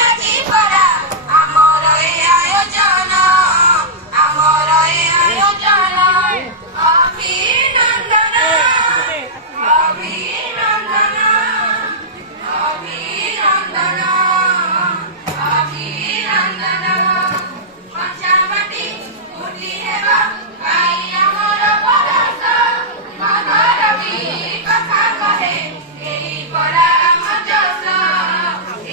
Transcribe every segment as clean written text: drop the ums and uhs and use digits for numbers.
ଆଜି ପରା ଆମର ଏ ଆୟୋଜନ ଆମର ଏ ଆୟୋଜନ ଅଭିନନ୍ଦନ ଅଭିନନ୍ଦନ ଅଭିନନ୍ଦନ ଅଭିନନ୍ଦନ ପଞ୍ଚାବଟି ମୁଠି ହେବ ଭାଇ ଆମର ପରଶ ମନର ବି କଥା କହେ ଏଇ ପରା ଆମ ଯଶ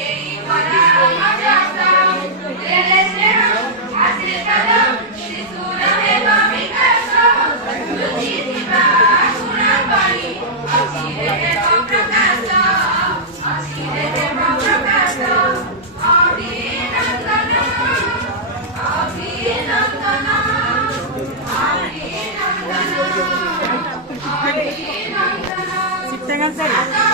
ଏଇ ପରା ଆମ ଯଶ ଦେଲେ ସ୍ନେହ ଆଶୀର୍ବାଦ ଶିଶୁର ହେବ ବିକାଶ ଲୁଚିଥିବା ଗୁଣ କରି ଅଚିରେ ହେବ ପ୍ରକାଶ ଅଚିରେ ହେବ ପ୍ରକାଶ ଅଭିନନ୍ଦନ ଅଭିନନ୍ଦନ ଅଭିନନ୍ଦନ ଅଭିନନ୍ଦନ